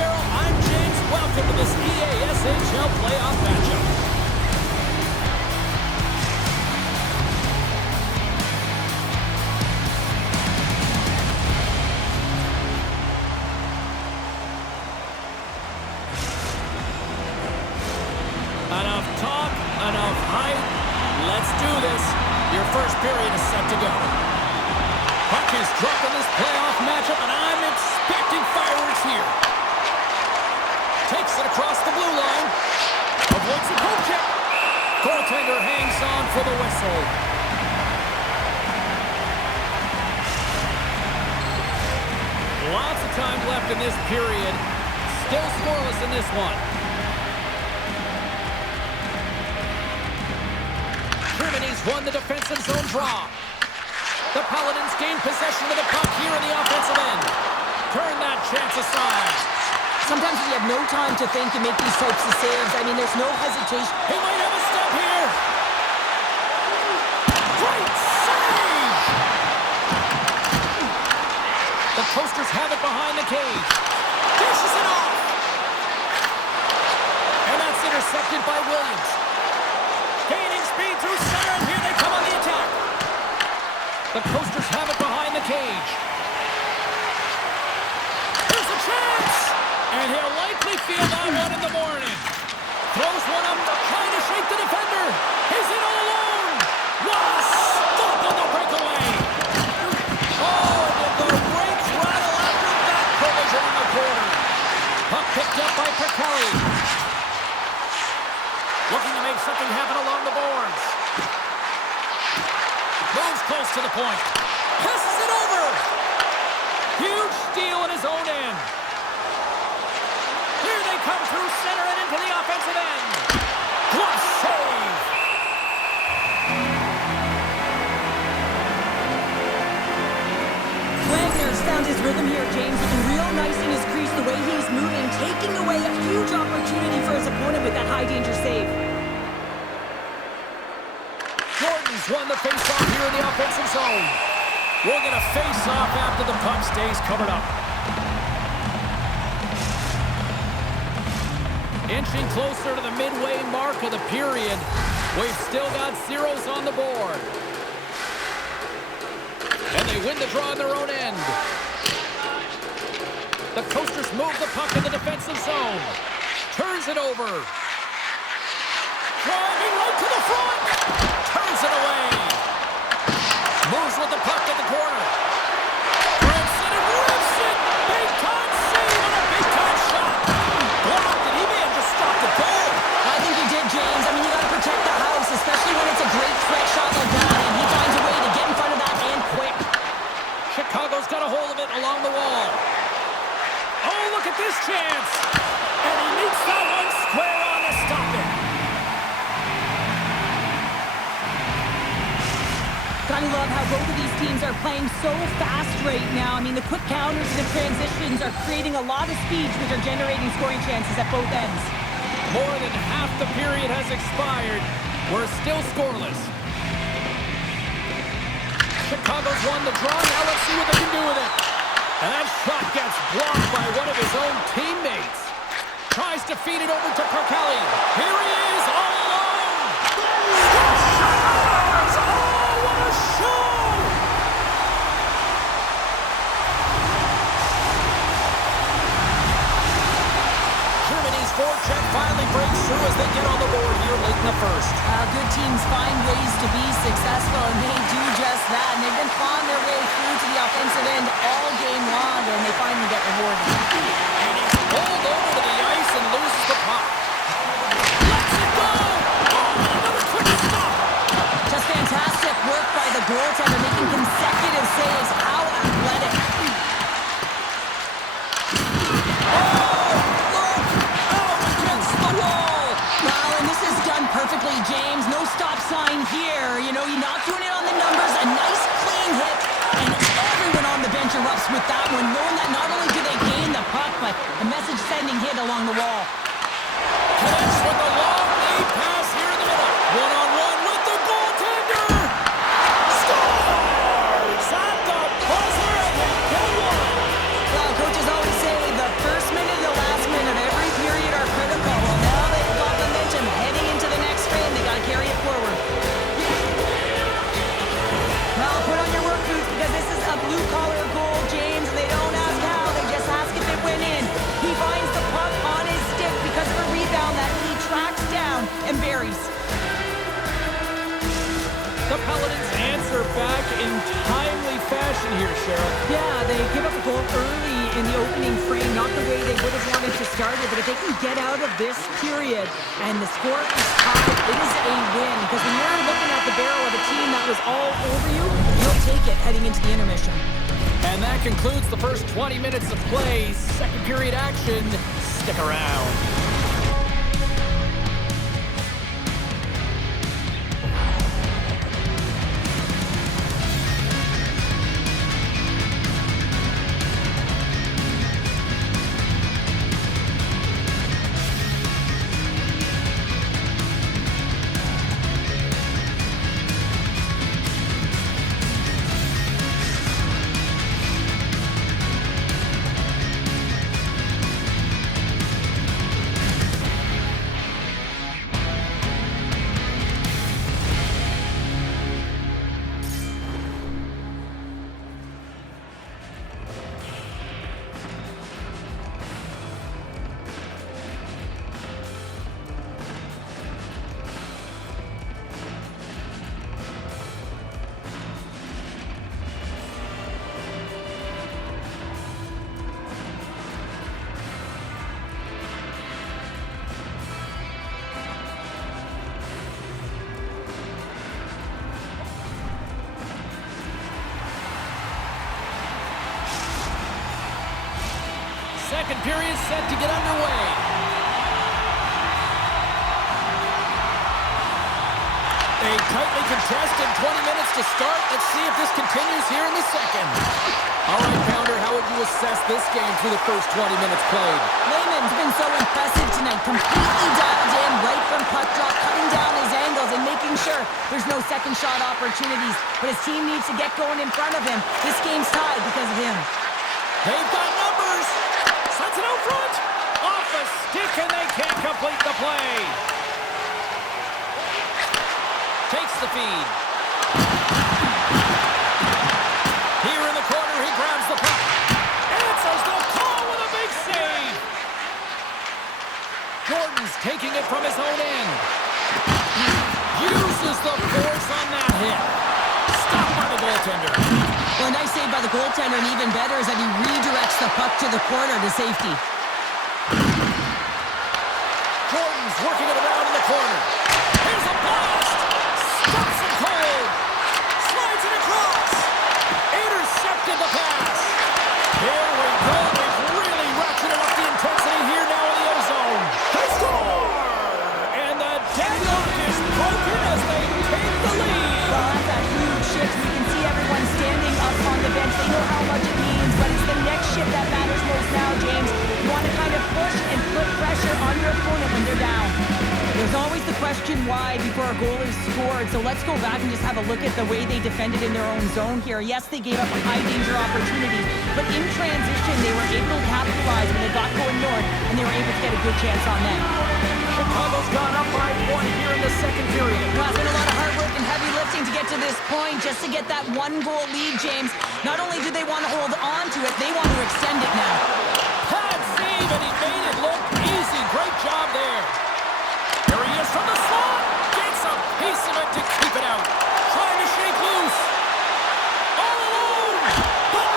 Cheryl. I'm James. Welcome to this EASHL playoff matchup. Enough talk, enough hype. Let's do this. Your first period is set to go. Puck is dropped in this playoff matchup, and I'm expecting fireworks here. Takes it across the blue line. Avoids the poke check. Goaltender hangs on for the whistle. Lots of time left in this period. Still scoreless in this one. Germany's won the defensive zone draw. The Paladins gain possession of the puck here in the offensive end. Turn that chance aside. Sometimes you have no time to think and make these types of saves. I mean, there's no hesitation. He might have a step here. Great save! The Coasters have it behind the cage. Dishes it off. And that's intercepted by Williams. Gaining speed through center, and here they come on the attack. The Coasters have it behind the cage. Here's a chance! And he'll likely feel that one in the morning. Throws one up, trying to shake the defender. He's in all alone. What a stop on the breakaway. Oh, did the brakes rattle after that collision in the corner. Puck picked up by Perkelly. Looking to make something happen along the boards. Moves close to the point. Passes it over. Huge steal in his own end. Here they come through center and into the offensive end. Glove save. Wagner's found his rhythm here, James. Looking real nice in his crease, the way he's moving, taking away a huge opportunity for his opponent with that high-danger save. Jordan's won the face-off here in the offensive zone. We'll get a face-off after the puck stays covered up. Inching closer to the midway mark of the period. We've still got zeros on the board. And they win the draw in their own end. The Coasters move the puck in the defensive zone. Turns it over. Driving right to the front. Turns it away. Moves with the puck at the corner. Grips it and rips it. Big time save and a big time shot. Blocked it. He may have just stopped the goal. I think he did, James. I mean, you got to protect the house, especially when it's a great threat shot like that, and he finds a way to get in front of that and quick. Chicago's got a hold of it along the wall. Oh, look at this chance. And he meets that one square on to stop it. Gotta love how both of these teams are playing so fast right now. I mean, the quick counters and the transitions are creating a lot of speed, which are generating scoring chances at both ends. More than half the period has expired. We're still scoreless. Chicago's won the draw. Now let's see what they can do with it. And that shot gets blocked by one of his own teammates. Tries to feed it over to Perkelly. Here he is, all alone. Scores! Oh, what a show! Germany's forecheck finally breaks through as they get on the board here late in the first. Good teams find ways to be successful, and they do just that. And they've been clawing their way through to the offensive end all game long, and they finally get rewarded. And he's pulled over to the ice and loses the puck. Lets it go! Oh, another quick stop! Just fantastic work by the goaltender, making consecutive saves. How athletic. Perfectly, James. No stop sign here. You know, you're not doing it on the numbers. A nice, clean hit. And everyone on the bench erupts with that one, knowing that not only do they gain the puck, but a message-sending hit along the wall. Connects with the long lead pass here in the middle. One-on-one with the goaltender. Scores! At the buzzer, and they get one. Well, coaches always say the first minute of the last carries. The Pelicans answer back in timely fashion here, Cheryl. Yeah, they give up a goal early in the opening frame, not the way they would have wanted to start it, but if they can get out of this period and the score is tied, it is a win. Because when you're looking at the barrel of a team that was all over you, you'll take it heading into the intermission. And that concludes the first 20 minutes of play. Second period action. Stick around. Second period set to get underway. A tightly contested 20 minutes to start. Let's see if this continues here in the second. All right, Pounder, how would you assess this game through the first 20 minutes played? Lehman's been so impressive tonight, completely dialed in right from puck drop, cutting down his angles and making sure there's no second shot opportunities. But his team needs to get going in front of him. This game's tied because of him. They've got numbers. Sends it out front. Off a stick, and they can't complete the play. Takes the feed. Here in the corner, he grabs the puck. Answers the call with a big save. Jordan's taking it from his own end. Uses the force on that hit. Stopped by the goaltender. Well, a nice save by the goaltender, and even better is that he redirects the puck to the corner to safety. Jordan's working it around in the corner. Here's a blast. Stops him cold. Slides it across. Intercepted the pass. Here we go. They've really ratcheted up the intensity here now in the O-zone. They score! And the deadlock is broken as they take the lead. Well, that's a huge shift. We can see everyone standing up on the bench. They know how much it means, but it's the next shift that matters most now, James. You want to kind of push and put pressure on your opponent when they're down. There's always the question why before a goal is scored, so let's go back and just have a look at the way they defended in their own zone here. Yes, they gave up high-danger opportunities, but in transition, they were able to capitalize when they got going north, and they were able to get a good chance on them. Chicago's gone up by 1 here in the second period. Well, it's been a lot of hard work and heavy lifting to get to this point, just to get that one-goal lead, James. Not only do they want to hold on to it, they want to extend it now. Pad save, and he made it look easy. Great job there. Here he is from the slot. Gets a piece of it to keep it out. Trying to shake loose. All alone. But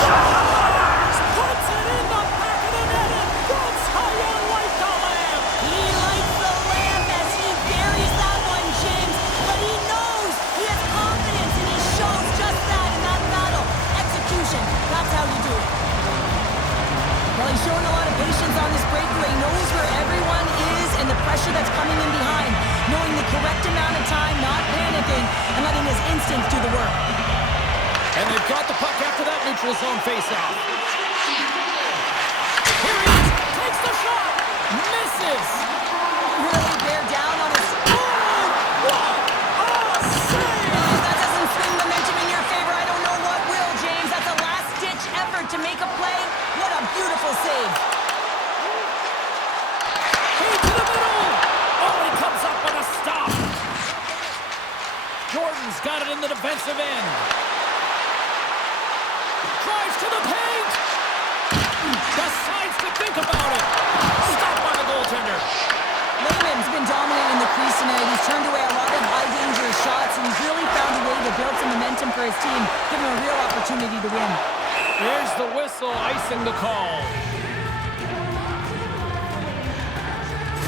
scores! Puts it in the back of the net, and that's how you like the lamb. He likes the lamp as he buries that one, James. But he knows he has confidence, and he shows just that in that battle. Execution, that's how you do it. Well, he's showing a lot of patience on this breakaway. Knows where everyone is and the pressure that's coming in behind. Knowing the correct amount of time, not panicking, and letting his instincts do the work. And they've got the puck after that neutral zone faceoff. Here he is. Takes the shot. Misses. Really bear down on his... What a save! If that doesn't swing momentum in your favor, I don't know what will, James. That's a last-ditch effort to make a play. What a beautiful save. Into the middle. Oh, he comes up with a stop. Jordan's got it in the defensive end. Drives to the paint. Decides to think about it. Stopped by the goaltender. Lehman's been dominant in the crease He's turned away a lot of high-danger shots, and he's really found a way to build some momentum for his team, giving him a real opportunity to win. Here's the whistle, icing the call.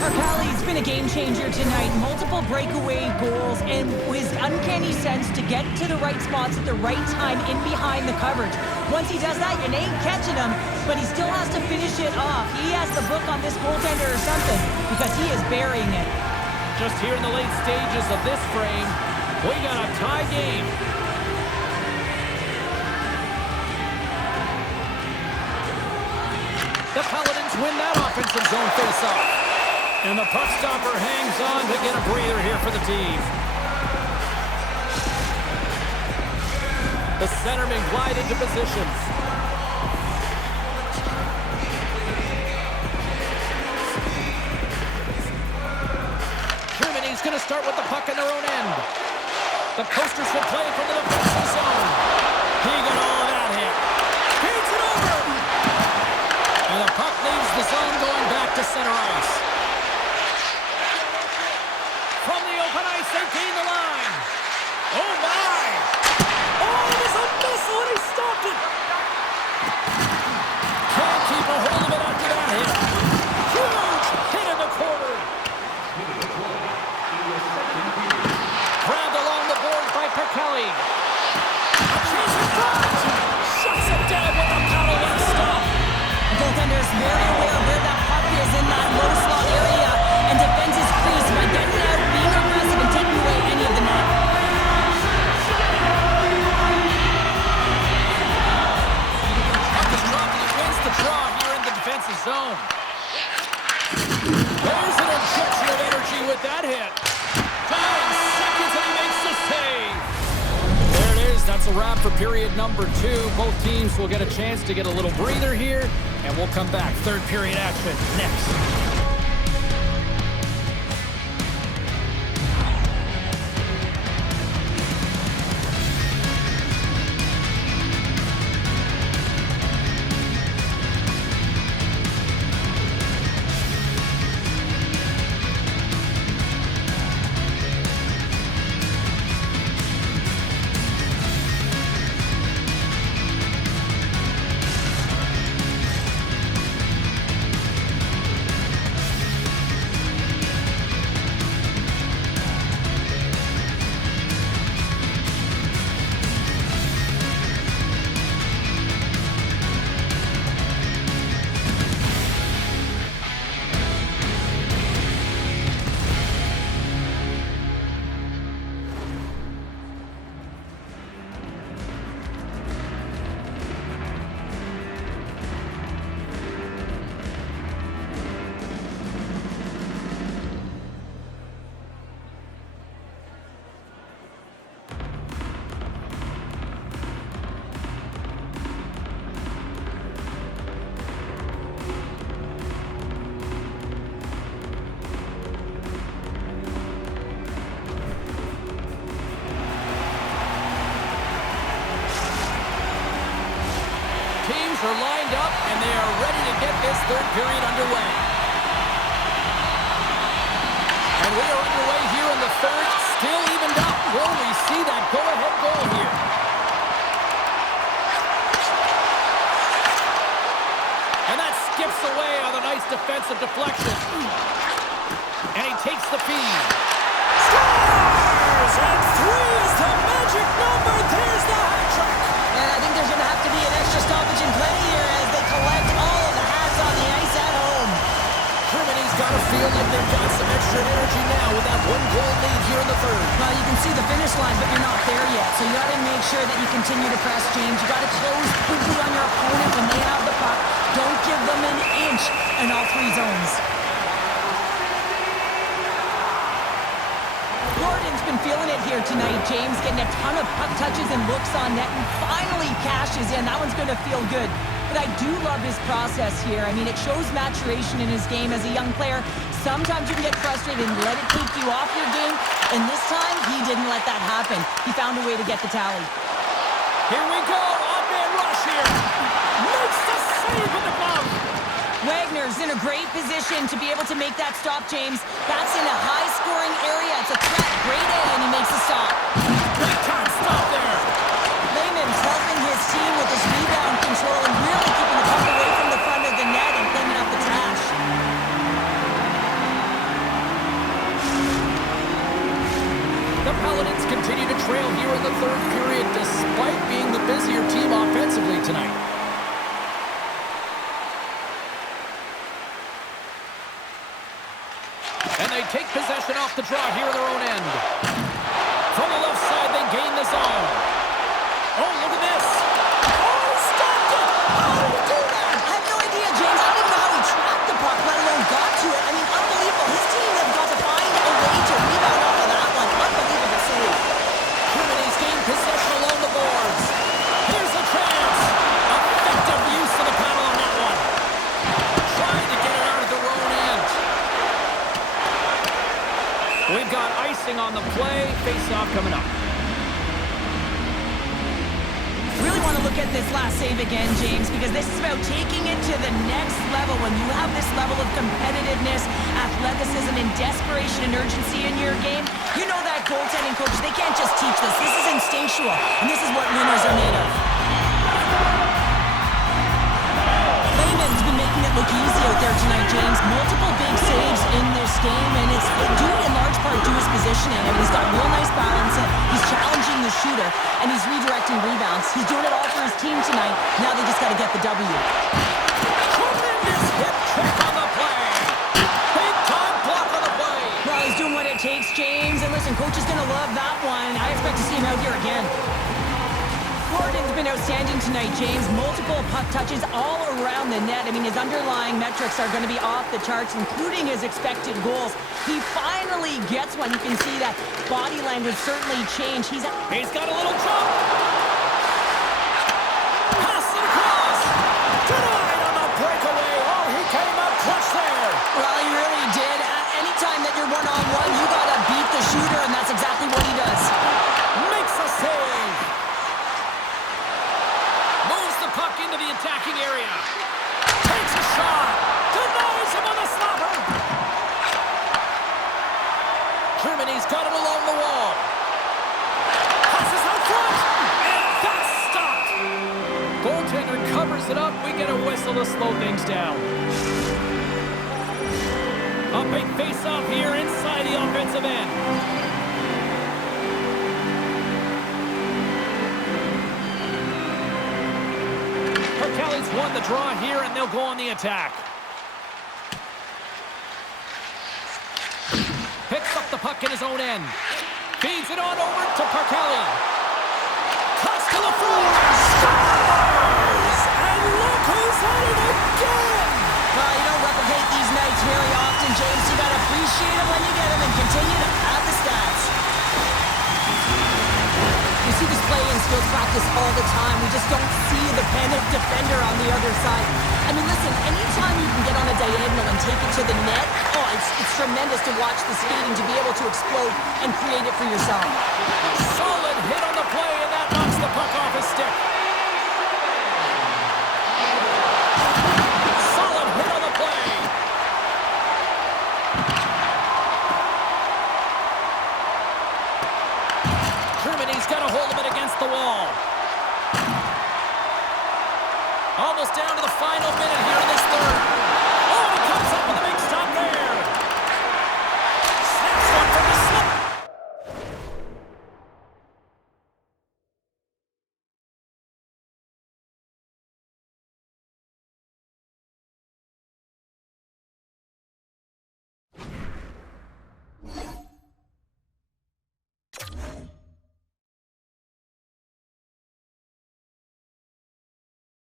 Arcali's been a game changer tonight. Multiple breakaway goals and his uncanny sense to get to the right spots at the right time in behind the coverage. Once he does that, you ain't catching him, but he still has to finish it off. He has the book on this goaltender or something because he is burying it. Just here in the late stages of this frame, we got a tie game. The Paladins win that offensive zone face-off. And the puck stopper hangs on to get a breather here for the team. The centermen glide into position. Germany's going to start with the puck in their own end. The Coasters will play from the defensive zone. He got all of that hit. Feeds it over. And the puck leaves the zone going back to center ice. From the open ice, they gain the line. Oh, my! Oh, it was a missile, and he stopped it! Can't keep a hold of it after that hit. Huge hit in the corner. Grabbed along the boards by Perkelly. A chance in front! Shuts it down with a paddle and stop. The goaltender is very aware of where that puck is in that low slot area and defends his crease by getting out, being aggressive, and taking away any of the net. Puck is dropped and he wins the draw here in the defensive zone. There's an injection of energy with that hit. 9 seconds and he makes the save. There it is. That's a wrap for period number 2. Both teams will get a chance to get a little breather here, and we'll come back. Third period action next. Are lined up, and they are ready to get this third period underway. And we are underway here in the third, still evened up. Will we see that go-ahead goal here? And that skips away on a nice defensive deflection. And he takes the feed. Scores! And 3 is the magic number. There's the hat trick. And I think there's going to have to be an extra stoppage in play here as they collect all of the hats on the ice at home. Germany's got to feel like they've got some extra energy now with that 1-goal lead here in the third. Well, you can see the finish line, but you're not there yet. So you got to make sure that you continue to press, James. You got to close quickly on your opponent when they have the puck. Don't give them an inch in all 3 zones. Gordon's been feeling it here tonight, James, getting a ton of puck touches and looks on net, and finally cashes in. That one's going to feel good. But I do love his process here. I mean, it shows maturation in his game as a young player. Sometimes you can get frustrated and let it take you off your game, and this time, he didn't let that happen. He found a way to get the tally. Here we go, odd man rush here. Makes the save with the glove. Wagner defenders in a great position to be able to make that stop, James. That's in a high-scoring area. It's a threat. Great A, and he makes the stop. Big time stop there. Lehman's helping his team with his rebound control and really keeping the puck away from the front of the net and cleaning up the trash. The Paladins continue to trail here in the third period despite being the busier team offensively tonight. And they take possession off the draw here in their own end. From the left side, they gain the zone. Oh, look at this. Oh, stopped it. How did he do that? I have no idea, James. I don't even know how he tracked the puck, let alone got to it. I mean, unbelievable. His team has got to find a way to rebound off of that one. Unbelievable save. Germany's gained possession along the boards. Here's a chance. Effective use of the paddle on that one. Trying to get it out of their own end. We've got icing on the play. Face-off coming up. Really want to look at this last save again, James, because this is about taking it to the next level. When you have this level of competitiveness, athleticism, and desperation and urgency in your game, you know that goaltending coach, they can't just teach this. This is instinctual, and this is what winners are made of. Lehman's been making it look easy out there tonight, James. Multiple big saves in this game, and it's due in large part to his positioning. I mean, he's got real nice balance. He's challenging the shooter, and he's redirecting rebounds. He's doing it all for his team tonight. Now they just got to get the W. Tremendous hip check on the play. Big time block on the play. Well, he's doing what it takes, James. And listen, coach is going to love that one. I expect to see him out here again. Gordon's been outstanding tonight, James. Multiple puck touches all around the net. I mean, his underlying metrics are going to be off the charts, including his expected goals. He finally gets one. You can see that body language certainly changed. He's got a little jump. Pass it across. Denied on the breakaway. Oh, he came up clutch there. Well, he really did. Anytime that you're one-on-one, you got to beat the shooter, and that's exactly what he does. Makes a save. Moves the puck into the attacking area. Takes a shot. Denies him on the slapper. Germany's got it along the wall. Passes out front. And that's stopped. Goaltender covers it up. We get a whistle to slow things down. A big face-off here inside the offensive end. Kelly's won the draw here, and they'll go on the attack. Picks up the puck in his own end. Feeds it on over to Parkelli. Cuts to the floor. Scores! And look who's at it again! Well, you don't replicate these nights very often, James. You got to appreciate them when you get them and continue to add the stats. You see this play in skills practice all the time. We just don't see the panic defender on the other side. I mean, listen, anytime you can get on a diagonal and take it to the net, oh, it's tremendous to watch the skating, to be able to explode and create it for yourself. Solid hit on the play, and that knocks the puck off his stick. Solid hit on the play. Germany's got a hold of it against the wall. Almost down to the final minute here in this third.